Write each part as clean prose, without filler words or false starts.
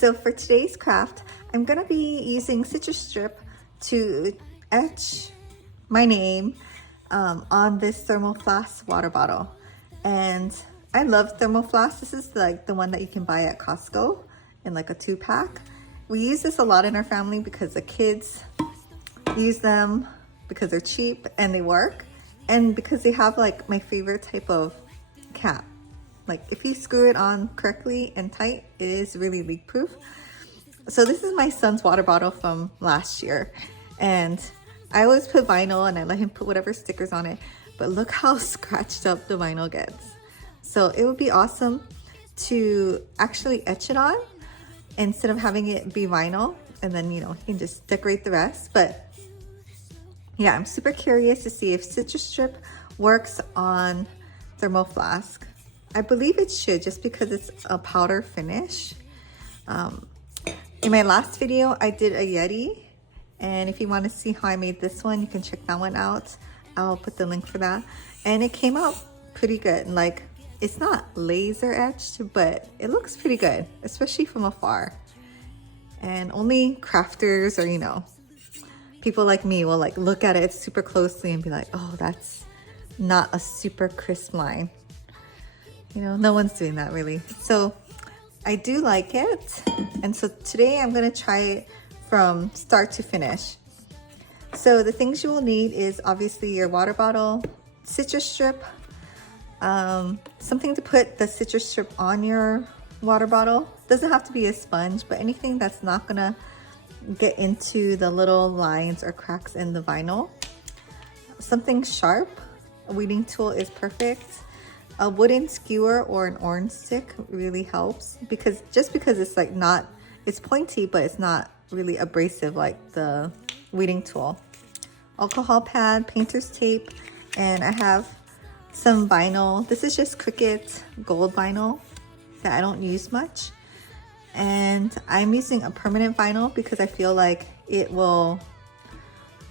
so for today's craft, I'm gonna be using Citristrip to etch my name on this Thermoflask water bottle. And I love Thermoflask. This is like the one that you can buy at Costco in like a 2-pack. We use this a lot in our family because the kids use them because they're cheap and they work, and because they have like my favorite type of cap. Like if you screw it on correctly and tight, it is really leak proof. So this is my son's water bottle from last year, and I always put vinyl and I let him put whatever stickers on it, but look how scratched up the vinyl gets. So it would be awesome to actually etch it on instead of having it be vinyl, and then you can just decorate the rest. But yeah, I'm super curious to see if Citristrip works on Thermoflask. I believe it should, just because it's a powder finish. In my last video, I did a Yeti, and if you want to see how I made this one, you can check that one out. I'll put the link for that. And it came out pretty good. Like, it's not laser etched, but it looks pretty good, especially from afar. And only crafters or, people like me will like look at it super closely and be like, oh, that's not a super crisp line. No one's doing that really. So I do like it. And so today I'm gonna try it from start to finish. So the things you will need is obviously your water bottle, Citristrip, something to put the Citristrip on your water bottle. Doesn't have to be a sponge, but anything that's not gonna get into the little lines or cracks in the vinyl. Something sharp, a weeding tool is perfect. A wooden skewer or an orange stick really helps, because it's like it's pointy, but it's not really abrasive like the weeding tool. Alcohol pad, painter's tape, and I have some vinyl. This is just Cricut gold vinyl that I don't use much. And I'm using a permanent vinyl because I feel like it will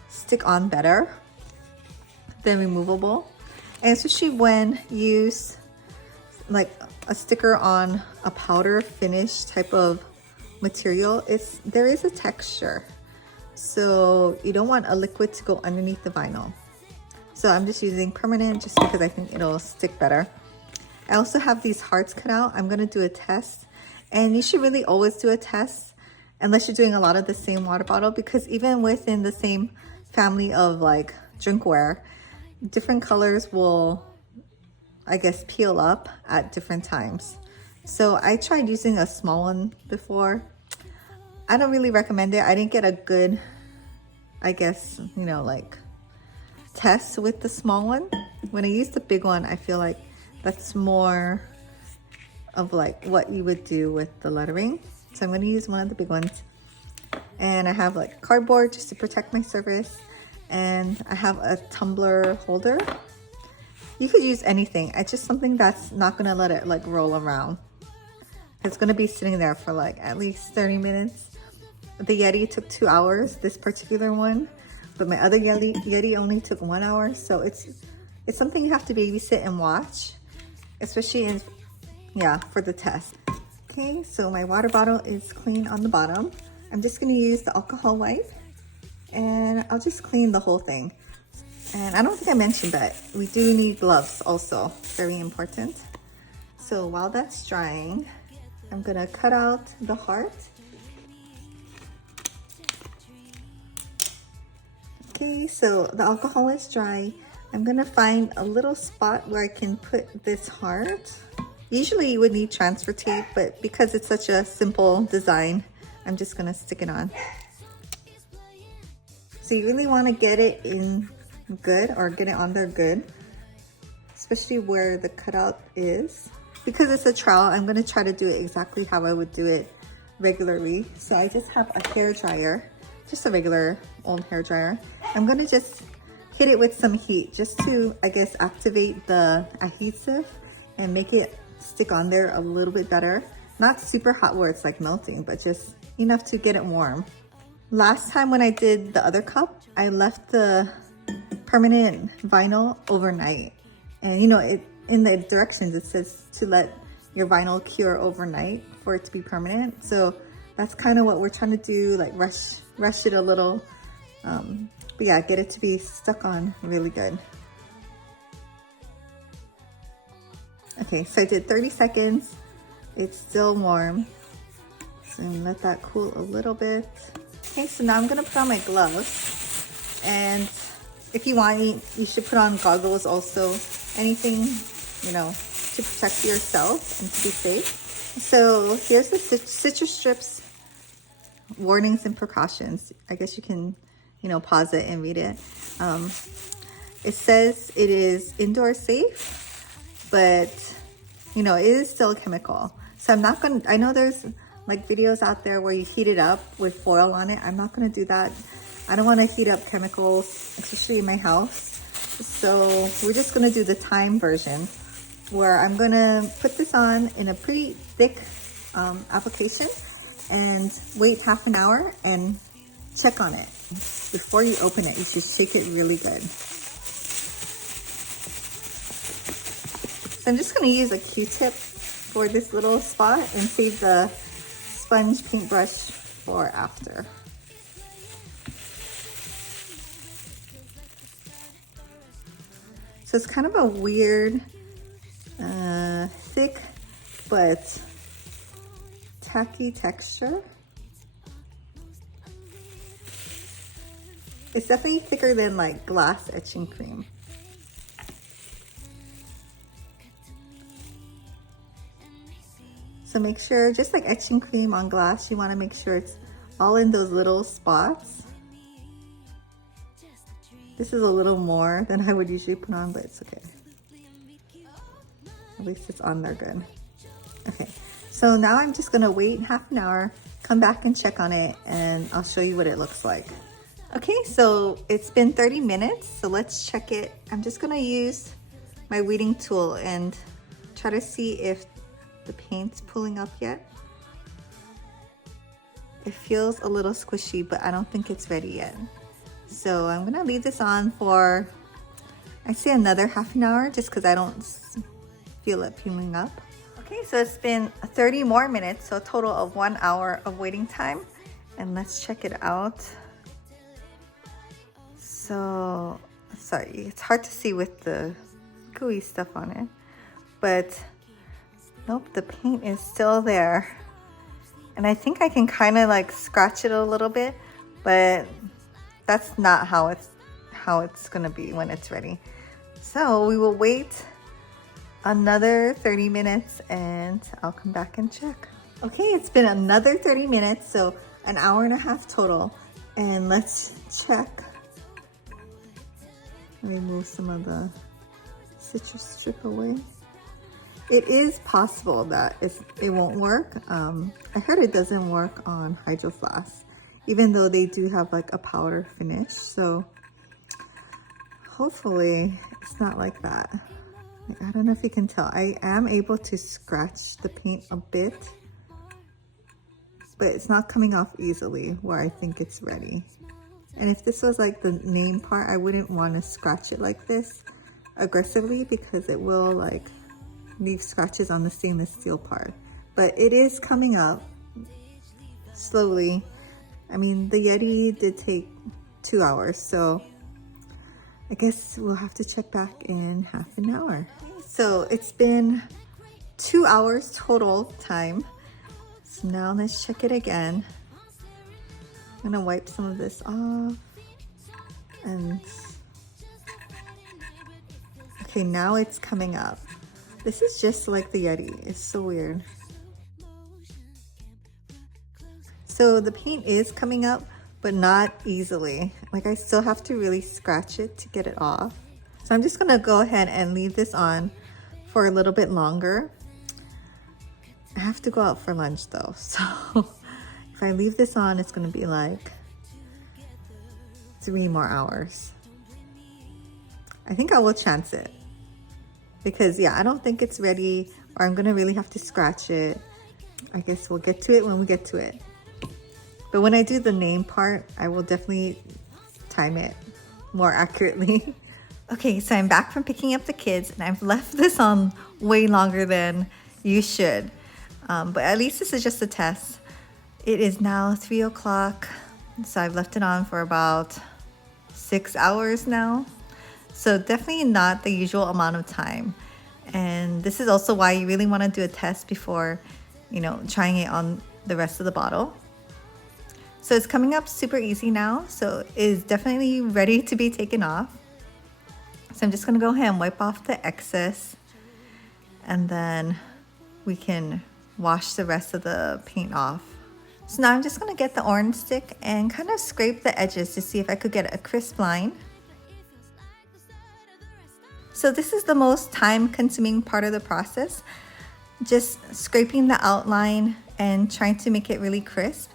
stick on better than removable. And especially when you use like a sticker on a powder finish type of material, there is a texture. So you don't want a liquid to go underneath the vinyl. So I'm just using permanent just because I think it'll stick better. I also have these hearts cut out. I'm gonna do a test. And you should really always do a test unless you're doing a lot of the same water bottle, because even within the same family of like drinkware, different colors will, I guess, peel up at different times. So I tried using a small one before. I don't really recommend it. I didn't get a good, I guess, like test with the small one. When I used the big one, I feel like that's more of like what you would do with the lettering. So I'm going to use one of the big ones. And I have like cardboard just to protect my surface. And I have a tumbler holder. You could use anything. It's just something that's not gonna let it like roll around. It's gonna be sitting there for like at least 30 minutes. The Yeti took 2 hours, this particular one, but my other Yeti only took 1 hour. So it's something you have to babysit and watch, especially for the test. Okay, so my water bottle is clean on the bottom. I'm just gonna use the alcohol wipe, and I'll just clean the whole thing. And I don't think I mentioned that we do need gloves also, very important. So while that's drying, I'm gonna cut out the heart. Okay, so the alcohol is dry. I'm gonna find a little spot where I can put this heart. Usually you would need transfer tape, but because it's such a simple design, I'm just gonna stick it on. So you really want to get it in good, or get it on there good, especially where the cutout is. Because it's a trowel, I'm going to try to do it exactly how I would do it regularly. So I just have a hair dryer, just a regular old hair dryer. I'm going to just hit it with some heat just to, I guess, activate the adhesive and make it stick on there a little bit better. Not super hot where it's like melting, but just enough to get it warm. Last time when I did the other cup, I left the permanent vinyl overnight. And in the directions it says to let your vinyl cure overnight for it to be permanent. So That's kind of what we're trying to do, like rush it a little. But yeah, get it to be stuck on really good. Okay, so I did 30 seconds. It's still warm. So I'm gonna let that cool a little bit. Okay, so now I'm gonna put on my gloves. And if you want, you should put on goggles also. Anything, you know, to protect yourself and to be safe. So here's the Citristrip's warnings and precautions. I guess you can, you know, pause it and read it. It says it is indoor safe, but you know, it is still a chemical. So I'm not gonna, I know there's like videos out there where you heat it up with foil on it. I'm not gonna do that. I don't wanna heat up chemicals, especially in my house. So we're just gonna do the time version where I'm gonna put this on in a pretty thick application and wait half an hour and check on it. Before you open it, you should shake it really good. So I'm just gonna use a Q-tip for this little spot and save the sponge paintbrush for after. So it's kind of a weird, thick, but tacky texture. It's definitely thicker than like glass etching cream. So make sure, just like etching cream on glass, you want to make sure it's all in those little spots. This is a little more than I would usually put on, but it's okay. At least it's on there good. Okay, so now I'm just gonna wait half an hour, come back and check on it, and I'll show you what it looks like. Okay, so it's been 30 minutes, so let's check it. I'm just gonna use my weeding tool and try to see if the paint's pulling up yet. It feels a little squishy, but I don't think it's ready yet. So I'm gonna leave this on for, I'd say another half an hour, just because I don't feel it peeling up. Okay, so it's been 30 more minutes, so a total of 1 hour of waiting time. And let's check it out. So, sorry, it's hard to see with the gooey stuff on it, but nope, the paint is still there. And I think I can kind of like scratch it a little bit, but that's not how it's gonna be when it's ready. So we will wait another 30 minutes and I'll come back and check. Okay, it's been another 30 minutes, so an hour and a half total. And let's check. Let me move some of the Citristrip away. It is possible that it won't work. I heard it doesn't work on Hydro Flask, even though they do have like a powder finish. So hopefully it's not like that. I don't know if you can tell. I am able to scratch the paint a bit, but it's not coming off easily where I think it's ready. And if this was like the name part, I wouldn't want to scratch it like this aggressively because it will like leave scratches on the stainless steel part. But it is coming up slowly. I mean, the Yeti did take 2 hours, so I guess we'll have to check back in half an hour. So it's been 2 hours total time. So now let's check it again. I'm gonna wipe some of this off. And okay, now it's coming up. This is just like the Yeti. It's so weird. So the paint is coming up, but not easily. Like I still have to really scratch it to get it off. So I'm just gonna go ahead and leave this on for a little bit longer. I have to go out for lunch though. So if I leave this on, it's gonna be like 3 more hours. I think I will chance it. Because yeah, I don't think it's ready, or I'm gonna really have to scratch it. I guess we'll get to it when we get to it. But when I do the name part, I will definitely time it more accurately. Okay, so I'm back from picking up the kids and I've left this on way longer than you should. But at least this is just a test. It is now 3 o'clock, so I've left it on for about 6 hours now. So definitely not the usual amount of time. And this is also why you really want to do a test before, trying it on the rest of the bottle. So it's coming up super easy now, so it is definitely ready to be taken off. So I'm just gonna go ahead and wipe off the excess, and then we can wash the rest of the paint off. So now I'm just gonna get the orange stick and kind of scrape the edges to see if I could get a crisp line. So this is the most time-consuming part of the process, just scraping the outline and trying to make it really crisp.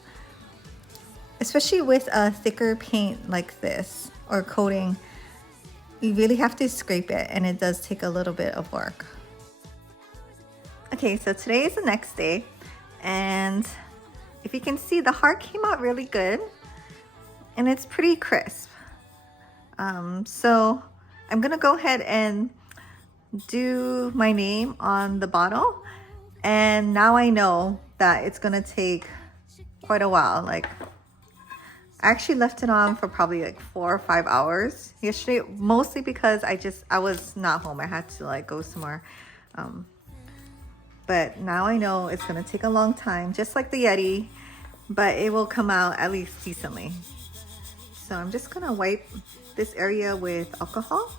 Especially with a thicker paint like this or coating, you really have to scrape it, and it does take a little bit of work. Okay, so today is the next day, and if you can see, the heart came out really good and it's pretty crisp. So I'm gonna go ahead and do my name on the bottle, and now I know that it's gonna take quite a while. I actually left it on for probably like 4 or 5 hours yesterday, mostly because I was not home. I had to go somewhere. But now I know it's gonna take a long time, just like the Yeti, but it will come out at least decently. So I'm just gonna wipe this area with alcohol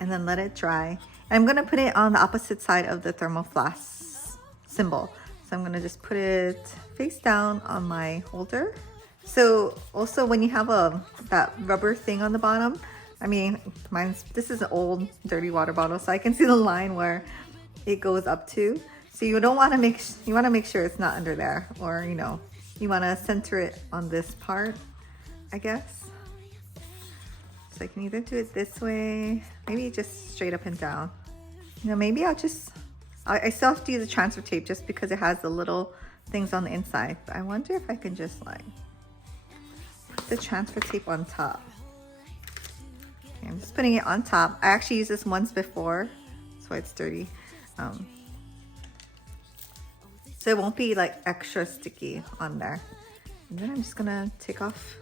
and then let it dry. And I'm gonna put it on the opposite side of the Thermoflask symbol. So I'm gonna just put it face down on my holder. So also when you have that rubber thing on the bottom, this is an old dirty water bottle, so I can see the line where it goes up to. So you want to make sure it's not under there, or you want to center it on this part, I guess. So I can either do it this way, maybe just straight up and down. Maybe I still have to use the transfer tape just because it has the little things on the inside. But I wonder if I can just put the transfer tape on top. Okay, I'm just putting it on top. I actually used this once before, that's why it's dirty. So it won't be extra sticky on there. And then I'm just gonna take off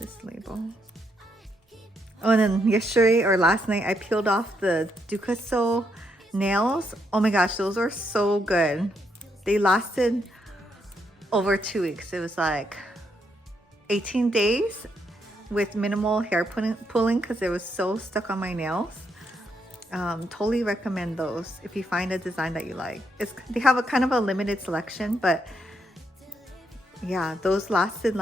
this label. Oh, and then yesterday or last night, I peeled off the Ducaso nails. Oh my gosh, those are so good. They lasted over 2 weeks. It was 18 days with minimal hair pulling because it was so stuck on my nails. Totally recommend those if you find a design that you like. They have a kind of a limited selection, but yeah, those lasted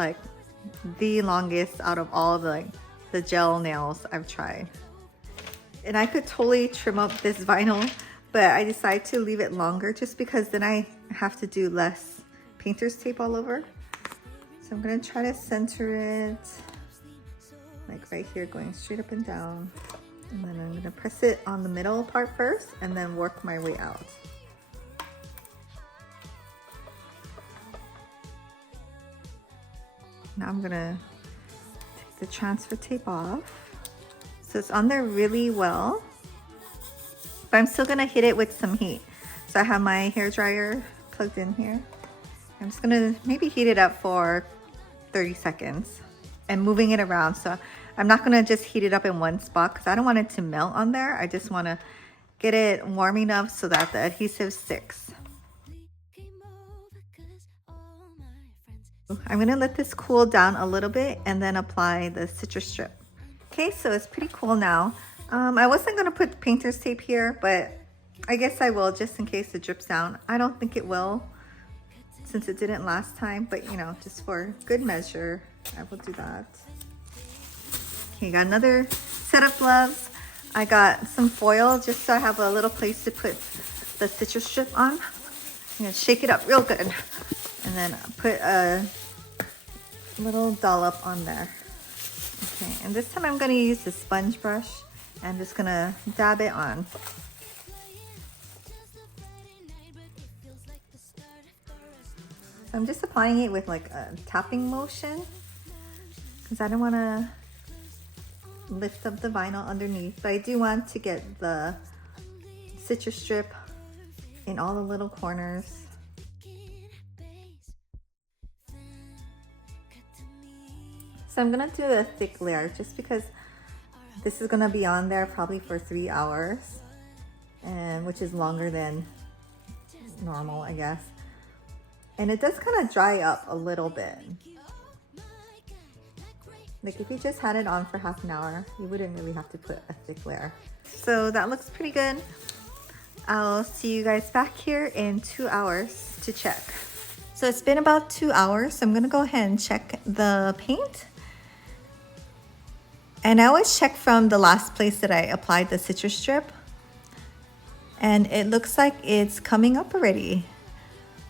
the longest out of all the gel nails I've tried. And I could totally trim up this vinyl, but I decided to leave it longer just because then I have to do less painter's tape all over. So I'm gonna try to center it right here, going straight up and down. And then I'm gonna press it on the middle part first and then work my way out. Now I'm gonna take the transfer tape off. So it's on there really well, but I'm still gonna hit it with some heat. So I have my hair dryer plugged in here. I'm just gonna maybe heat it up for 30 seconds and moving it around. So I'm not gonna just heat it up in one spot because I don't want it to melt on there. I just wanna get it warm enough so that the adhesive sticks. I'm gonna let this cool down a little bit and then apply the Citristrip. Okay, so it's pretty cool now. I wasn't gonna put painter's tape here, but I guess I will just in case it drips down. I don't think it will since it didn't last time, but just for good measure, I will do that. Okay, got another set of gloves. I got some foil just so I have a little place to put the Citristrip on. I'm gonna shake it up real good and then put a little dollop on there. Okay, and this time I'm gonna use the sponge brush. I'm just gonna dab it on. So I'm just applying it with a tapping motion because I don't want to lift up the vinyl underneath, but I do want to get the Citristrip in all the little corners. So I'm gonna do a thick layer just because this is gonna be on there probably for 3 hours, and which is longer than normal, I guess. And it does kind of dry up a little bit. Like if you just had it on for half an hour, you wouldn't really have to put a thick layer. So that looks pretty good. I'll see you guys back here in 2 hours to check. So it's been about 2 hours, so I'm gonna go ahead and check the paint. And I always check from the last place that I applied the Citristrip. And it looks like it's coming up already.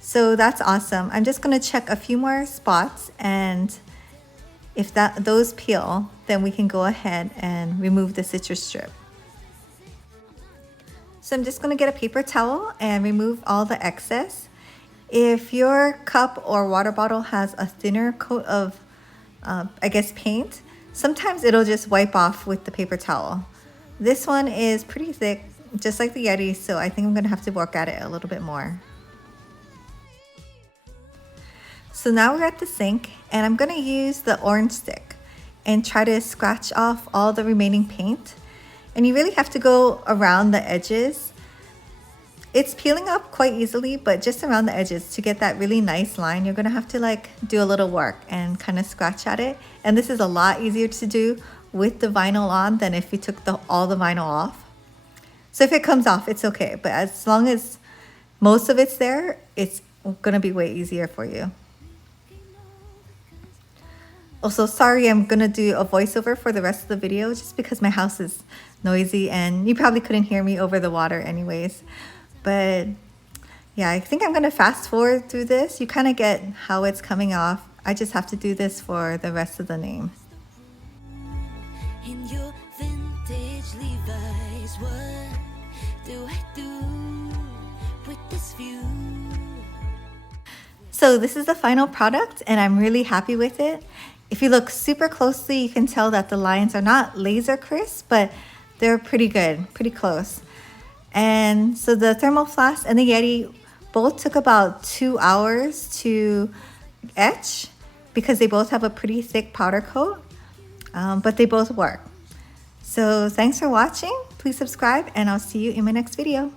So that's awesome. I'm just gonna check a few more spots, and if those peel, then we can go ahead and remove the Citristrip. So I'm just gonna get a paper towel and remove all the excess. If your cup or water bottle has a thinner coat of, I guess, paint, sometimes it'll just wipe off with the paper towel. This one is pretty thick, just like the Yeti, so I think I'm gonna have to work at it a little bit more. So now we're at the sink, and I'm gonna use the orange stick and try to scratch off all the remaining paint. And you really have to go around the edges. It's peeling up quite easily, but just around the edges to get that really nice line, you're gonna have to like do a little work and kind of scratch at it. And this is a lot easier to do with the vinyl on than if you took all the vinyl off. So if it comes off, it's okay. But as long as most of it's there, it's gonna be way easier for you. Also, sorry, I'm gonna do a voiceover for the rest of the video just because my house is noisy and you probably couldn't hear me over the water anyways. But yeah, I think I'm gonna fast forward through this. You kind of get how it's coming off. I just have to do this for the rest of the name. In your vintage Levi's, what do I do with this view? So this is the final product, and I'm really happy with it. If you look super closely, you can tell that the lines are not laser crisp, but they're pretty good, pretty close. And so the Thermoflask and the Yeti both took about 2 hours to etch because they both have a pretty thick powder coat, but they both work. So thanks for watching. Please subscribe, and I'll see you in my next video.